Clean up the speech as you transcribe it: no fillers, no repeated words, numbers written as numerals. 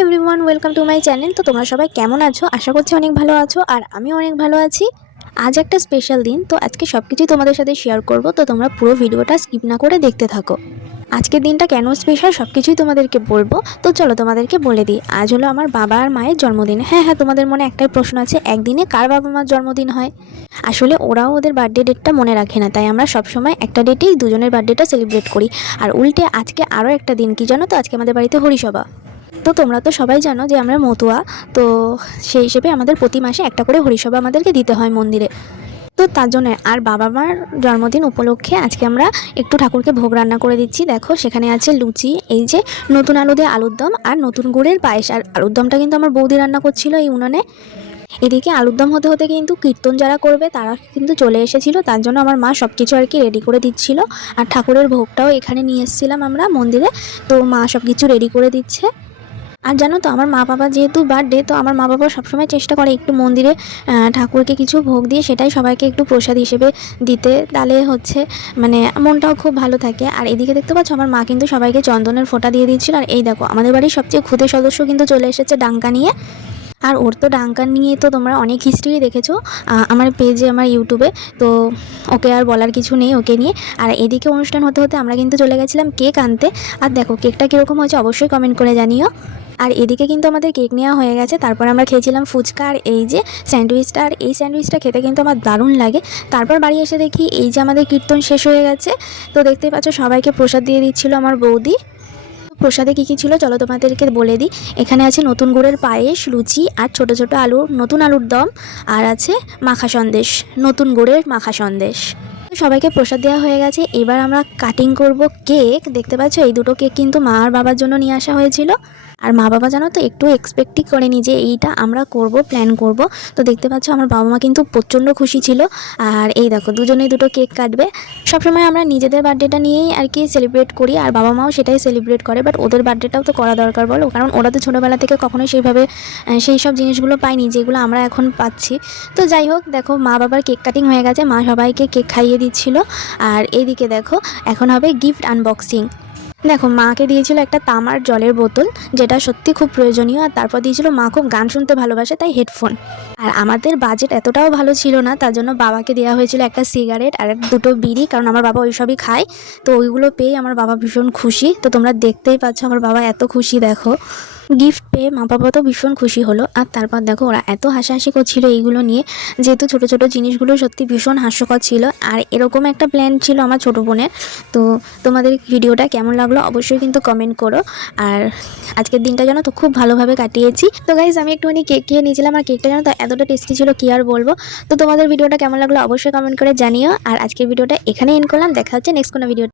Everyone, welcome to my channel. তো তোমরা সবাই কেমন আছো? আশা করছি অনেক ভালো আছো, আর আমিও অনেক ভালো আছি। আজ একটা স্পেশাল দিন, তো আজকে সব কিছুই তোমাদের সাথে শেয়ার করব। তো তোমরা পুরো ভিডিওটা স্কিপ না করে দেখতে থাকো। আজকের দিনটা কেন স্পেশাল সব কিছুই তোমাদেরকে বলবো। তো চলো তোমাদেরকে বলে দিই। আজ হলো আমার বাবা আর মায়ের জন্মদিন। হ্যাঁ, তোমাদের মনে একটাই প্রশ্ন আছে, একদিনে কার বাবা মার জন্মদিন হয়? আসলে ওরাও ওদের বার্থডে ডেটটা মনে রাখে না, তাই আমরা সবসময় একটা ডেটেই দুজনের বার্থডেটা সেলিব্রেট করি। আর উল্টে আজকে আরও একটা দিন, কি জানো তো? আজকে আমাদের বাড়িতে হরিসভা। তো তোমরা তো সবাই জানো যে আমরা মতুয়া, তো সেই হিসেবে আমাদের প্রতি মাসে একটা করে হরিসভা আমাদেরকে দিতে হয় মন্দিরে। তো তার জন্য আর বাবা মার জন্মদিন উপলক্ষে আজকে আমরা একটু ঠাকুরকে ভোগ রান্না করে দিচ্ছি। দেখো, সেখানে আছে লুচি, এই যে নতুন আলু দিয়ে আলুর দম, আর নতুন গুড়ের পায়েস। আর আলুর দমটা কিন্তু আমার বৌদি রান্না করছিল এই উনানে। এদিকে আলুর দম হতে হতে কিন্তু কীর্তন যারা করবে তারা কিন্তু চলে এসেছিলো, তার জন্য আমার মা সব কিছু আর কি রেডি করে দিচ্ছিল। আর ঠাকুরের ভোগটাও এখানে নিয়ে এসেছিলাম আমরা মন্দিরে, তো মা সব কিছু রেডি করে দিচ্ছে। আর জানো তো, আমার মা বাবা যেহেতু বার্থডে, তো আমার মা বাবা সবসময় চেষ্টা করে একটু মন্দিরে ঠাকুরকে কিছু ভোগ দিয়ে সেটাই সবাইকে একটু প্রসাদ হিসেবে দিতে, তাহলে হচ্ছে মানে মনটাও খুব ভালো থাকে। আর এদিকে দেখতে পাচ্ছ আমার মা কিন্তু সবাইকে চন্দনের ফোঁটা দিয়ে দিচ্ছিল। আর এই দেখো, আমাদের বাড়ির সবচেয়ে ক্ষুদে সদস্য কিন্তু চলে এসেছে ডাঙ্কা নিয়ে। আর ওর তো ডাঙ্কার নিয়ে তো তোমরা অনেক হিস্ট্রি দেখেছো আমার পেজে, আমার ইউটিউবে। তো ওকে আর বলার কিছু নেই ওকে নিয়ে। আর এদিকে অনুষ্ঠান হতে হতে আমরা কিন্তু চলে গেছিলাম কেক আনতে। আর দেখো কেকটা কীরকম হয়েছে অবশ্যই কমেন্ট করে জানিও। আর এদিকে কিন্তু আমাদের কেক নেওয়া হয়ে গেছে, তারপর আমরা খেয়েছিলাম ফুচকা আর এই যে স্যান্ডউইচটা। আর এই স্যান্ডউইচটা খেতে কিন্তু আমার দারুণ লাগে। তারপর বাড়ি এসে দেখি এই যে আমাদের কীর্তন শেষ হয়ে গেছে। তো দেখতেই পাচ্ছ সবাইকে প্রসাদ দিয়ে দিচ্ছিল আমার বৌদি। প্রসাদে কী কী ছিল চলো তোমাদেরকে বলে দিই। এখানে আছে নতুন গুড়ের পায়েস, লুচি, আর ছোট ছোট নতুন আলুর দম, আর আছে মাখা সন্দেশ, নতুন গুড়ের মাখা সন্দেশ। সবাইকে প্রসাদ দেওয়া হয়ে গেছে। এবার আমরা কাটিং করব কেক। দেখতে পাচ্ছ এই দুটো কেক কিন্তু মা আর বাবার জন্য নিয়ে আসা হয়েছিল। আর মা বাবা জানো তো একটু এক্সপেক্টই করেনি যে এইটা আমরা করব, প্ল্যান করব। তো দেখতে পাচ্ছ আমার বাবা মা কিন্তু প্রচণ্ড খুশি ছিল। আর এই দেখো দুজনেই দুটো কেক কাটবে। সবসময় আমরা নিজেদের বার্থডেটা নিয়েই আর কি সেলিব্রেট করি, আর বাবা মাও সেটাই সেলিব্রেট করে, বাট ওদের বার্থডেটাও তো করা দরকার বলো, কারণ ওরা তো ছোটোবেলা থেকে কখনোই সেইভাবে সেই সব জিনিসগুলো পায়নি যেগুলো আমরা এখন পাচ্ছি। তো যাই হোক, দেখো মা বাবার কেক কাটিং হয়ে গেছে, মা সবাইকে কেক খাইয়ে দিচ্ছিল। আর এইদিকে দেখো এখন হবে গিফট আনবক্সিং। দেখো মাকে দিয়েছিল একটা তামার জলের বোতল, যেটা সত্যি খুব প্রয়োজনীয়। আর তারপর দিয়েছিল, মা খুব গান শুনতে ভালোবাসে তাই হেডফোন। আর আমাদের বাজেট এতটাও ভালো ছিল না, তার জন্য বাবাকে দেওয়া হয়েছিল একটা সিগারেট আর দুটো বিড়ি, কারণ আমার বাবা ওইসবই খায়। তো ওইগুলো পেয়ে আমার বাবা ভীষণ খুশি। তো তোমরা দেখতেই পাচ্ছ আমার বাবা এত খুশি। দেখো গিফট পেয়ে মা বাবা তো ভীষণ খুশি হলো। আর তারপর দেখো ওরা এত হাসাহাসি করছিল এইগুলো নিয়ে, যেহেতু ছোটো ছোটো জিনিসগুলো সত্যি ভীষণ হাস্যকর ছিল। আর এরকম একটা প্ল্যান ছিল আমার ছোটো বোনের। তো তোমাদের ভিডিওটা কেমন লাগলো অবশ্যই কিন্তু কমেন্ট করো। আর আজকের দিনটা জানো তো খুব ভালোভাবে কাটিয়েছি। তো গাইজ আমি একটুখানি কেক খেয়ে নিয়েছিলাম, আর কেকটা জানো তো এতটা টেস্টি ছিল কি আর বলবো। তো তোমাদের ভিডিওটা কেমন লাগলো অবশ্যই কমেন্ট করে জানিও। আর আজকের ভিডিওটা এখানে এন্ড করলাম, দেখা হচ্ছে নেক্সট কোনো ভিডিও।